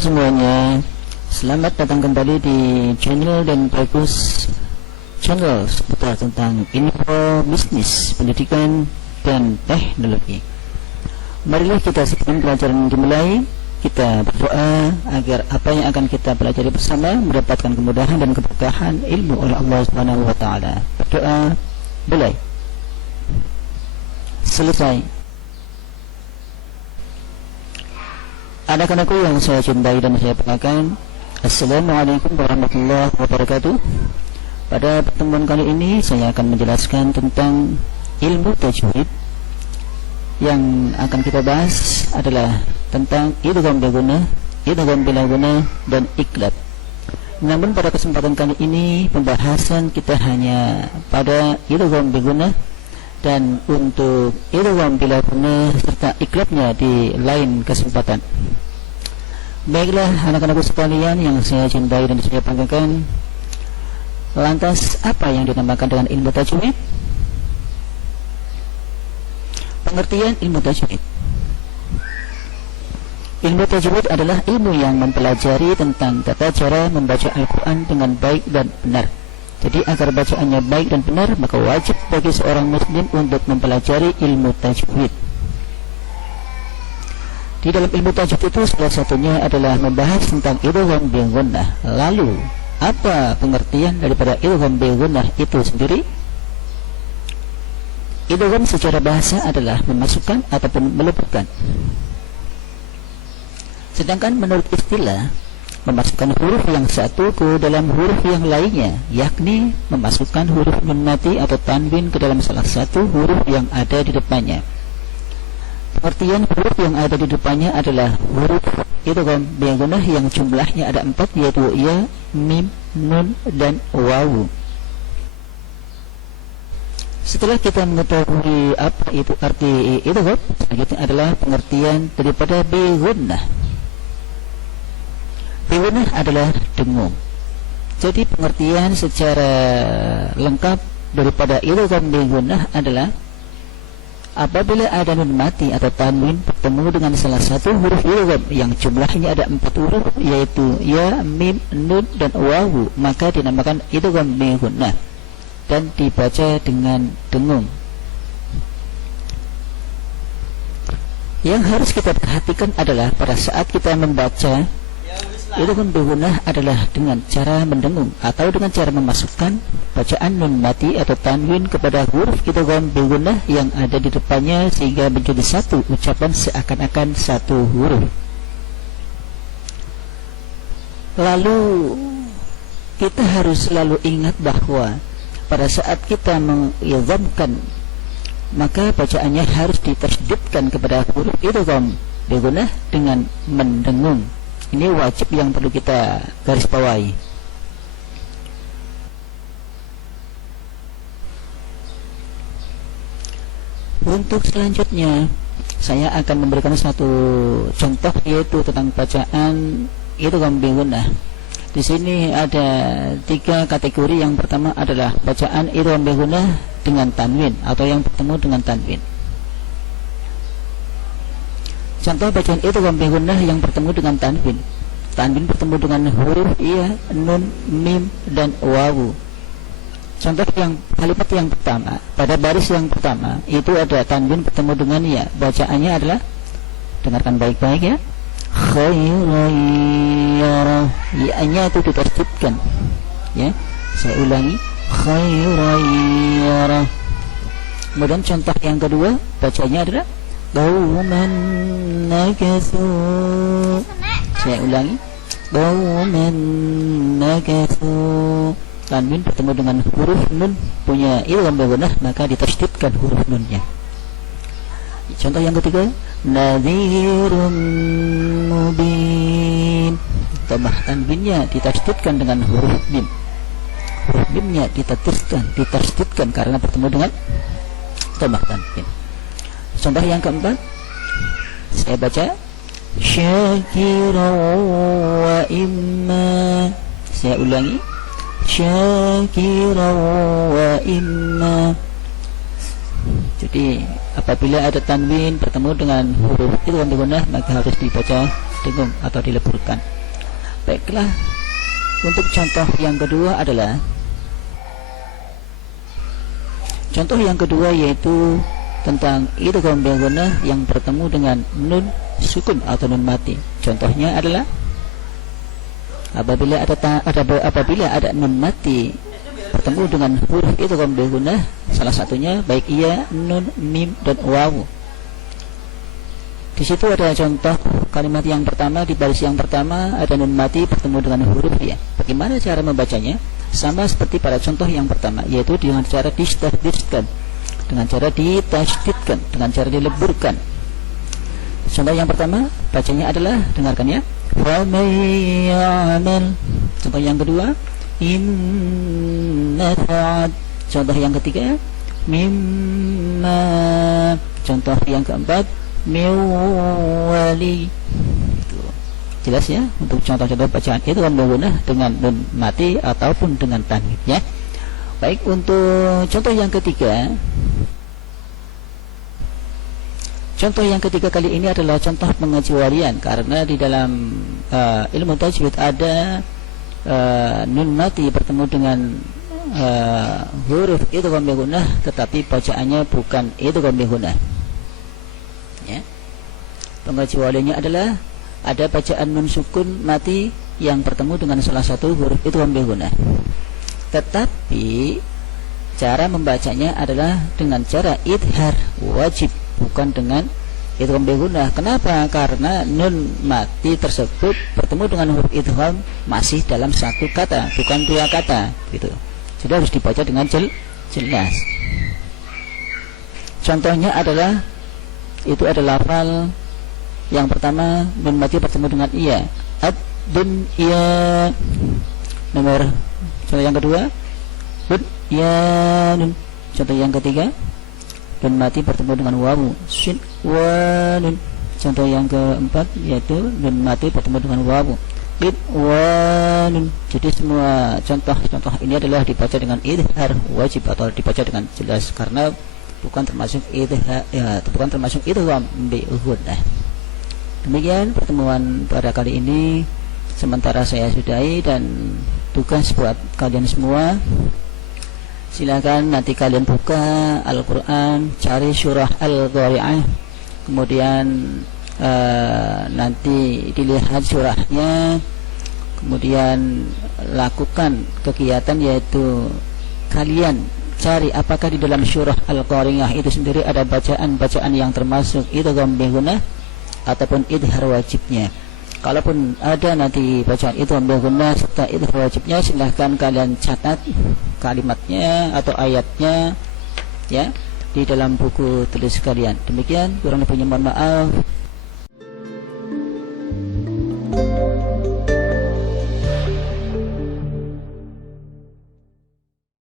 semuanya, selamat datang kembali di channel dan bagus channel seputar tentang info bisnis, pendidikan, dan teknologi. Marilah kita sebelum pelajaran dimulai, kita berdoa agar apa yang akan kita pelajari bersama mendapatkan kemudahan dan keberkahan ilmu oleh Allah Subhanahu wa taala. Berdoa, mulai. Selesai. Anak-anakku yang saya cintai dan saya banggakan, Assalamualaikum warahmatullahi wabarakatuh. Pada pertemuan kali ini saya akan menjelaskan tentang ilmu tajwid. Yang akan kita bahas adalah tentang idgham biguna, idgham bila guna, dan iqlab. Namun pada kesempatan kali ini pembahasan kita hanya pada idgham biguna, dan untuk idgham bila guna serta iqlabnya di lain kesempatan. Baiklah anak-anakku sekalian yang saya cintai dan saya banggakan, lantas apa yang dinamakan dengan ilmu tajwid? Pengertian ilmu tajwid. Ilmu tajwid adalah ilmu yang mempelajari tentang tata cara membaca Al-Quran dengan baik dan benar. Jadi agar bacaannya baik dan benar, maka wajib bagi seorang muslim untuk mempelajari ilmu tajwid. Di dalam ilmu tajwid itu salah satunya adalah membahas tentang idgham bi gunnah. Lalu, apa pengertian daripada idgham bi gunnah itu sendiri? Idgham secara bahasa adalah memasukkan ataupun meluputkan. Sedangkan menurut istilah, memasukkan huruf yang satu ke dalam huruf yang lainnya, yakni memasukkan huruf nun mati atau tanwin ke dalam salah satu huruf yang ada di depannya. Pengertian huruf yang ada di depannya adalah huruf idgham bi gunnah yang jumlahnya ada 4, yaitu ya, mim, nun, dan wawu. Setelah kita mengetahui apa itu arti idgham, selanjutnya adalah pengertian daripada bi gunnah. Bi gunnah adalah dengung. Jadi pengertian secara lengkap daripada idgham bi gunnah adalah apabila ada nun mati atau tanwin bertemu dengan salah satu huruf idgham yang jumlahnya ada 4 huruf, yaitu ya, mim, nun, dan wawu, maka dinamakan idgham bi gunnah dan dibaca dengan dengung. Yang harus kita perhatikan adalah pada saat kita membaca idgham bi gunnah adalah dengan cara mendengung atau dengan cara memasukkan bacaan nun mati atau tanwin kepada huruf idgham bi gunnah yang ada di depannya sehingga menjadi satu ucapan seakan-akan satu huruf. Lalu kita harus selalu ingat bahwa pada saat kita mengidghamkan, maka bacaannya harus ditasydidkan kepada huruf idgham bi gunnah dengan mendengung. Ini wajib yang perlu kita garis bawahi. Untuk selanjutnya, saya akan memberikan satu contoh, yaitu tentang bacaan idgham bi gunnah. Di sini ada 3 kategori. Yang pertama adalah bacaan idgham bi gunnah dengan tanwin atau yang bertemu dengan tanwin. Contoh bacaan idgham bi gunnah yang bertemu dengan tanwin. Tanwin bertemu dengan huruf ya, nun, mim, dan wawu. Contoh yang kalimat yang pertama, pada baris yang pertama itu ada tanwin bertemu dengan ya. Bacaannya adalah, dengarkan baik-baik ya, khairayyara. Ya-nya itu ditertibkan ya. Saya ulangi, khairayyara. Kemudian contoh yang kedua, bacanya adalah qauman nakatsu. Saya ulangi, qauman nakatsu. Tanwin bertemu dengan huruf nun punya idgham bi gunnah, maka ditasydidkan huruf nunnya. Contoh yang ketiga, nadhirun mubin. Tambah tanwinnya ditasydidkan dengan huruf mim. Huruf mimnya ditasydidkan karena bertemu dengan tambah tanwin. Contoh yang keempat, saya baca syakiran wa imma. Saya ulangi, syakiran wa imma. Jadi apabila ada tanwin bertemu dengan huruf idgham bi gunnah, maka harus dibaca dengung atau dileburkan. Baiklah, untuk contoh yang kedua adalah yaitu tentang idgham bi gunnah yang bertemu dengan nun sukun atau nun mati. Contohnya adalah apabila ada nun mati bertemu dengan huruf idgham bi gunnah, salah satunya baik ia, nun, mim, dan wawu. Di situ ada contoh kalimat yang pertama, di baris yang pertama ada nun mati bertemu dengan huruf ya. Bagaimana cara membacanya? Sama seperti pada contoh yang pertama, yaitu dengan cara ditasydidkan, dengan cara ditasydidkan, dengan cara dileburkan. Contoh yang pertama bacanya adalah, dengarkan ya, wa may ya'mal. Contoh yang kedua, inna ta'ad. Contoh yang ketiga, mimma. Contoh yang keempat, miwali. Jelas ya untuk contoh-contoh bacaan itu kan berguna dengan nun mati ataupun dengan tanwin ya. Baik, untuk contoh yang ketiga. Contoh yang ketiga kali ini adalah contoh pengecualian, karena di dalam ilmu tajwid ada nun mati bertemu dengan huruf idgham bi gunnah, tetapi bacaannya bukan idgham bi gunnah. Ya. Pengecualiannya adalah ada bacaan nun sukun mati yang bertemu dengan salah satu huruf idgham bi gunnah. Tetapi cara membacanya adalah dengan cara idhar wajib, bukan dengan idgham bi gunnah. Kenapa? Karena nun mati tersebut bertemu dengan huruf idgham masih dalam satu kata, bukan dua kata gitu. Jadi harus dibaca dengan jelas. Contohnya adalah, itu adalah lafal yang pertama nun mati bertemu dengan iya, ad-dunya. Nomor contoh yang kedua, bunyanun. Contoh yang ketiga, nun mati bertemu dengan wawu, sinwanun. Contoh yang keempat yaitu nun mati bertemu dengan wawu, bidwanun. Jadi semua contoh-contoh ini adalah dibaca dengan idhar wajib atau dibaca dengan jelas, karena bukan termasuk idhar ya, bukan termasuk idgham bi gunnah. Demikian pertemuan pada kali ini, sementara saya sudahi, dan tugas buat kalian semua, silakan nanti kalian buka Al-Quran, cari surah Al-Qari'ah, kemudian nanti dilihat surahnya, kemudian lakukan kegiatan, yaitu kalian cari apakah di dalam surah Al-Qari'ah itu sendiri ada bacaan-bacaan yang termasuk idgham bi gunnah ataupun idhar wajibnya. Kalaupun ada nanti bacaan idgham bi gunnah serta idhar wajibnya, silahkan kalian catat kalimatnya atau ayatnya ya di dalam buku tulis kalian. Demikian, kurang lebihnya mohon maaf.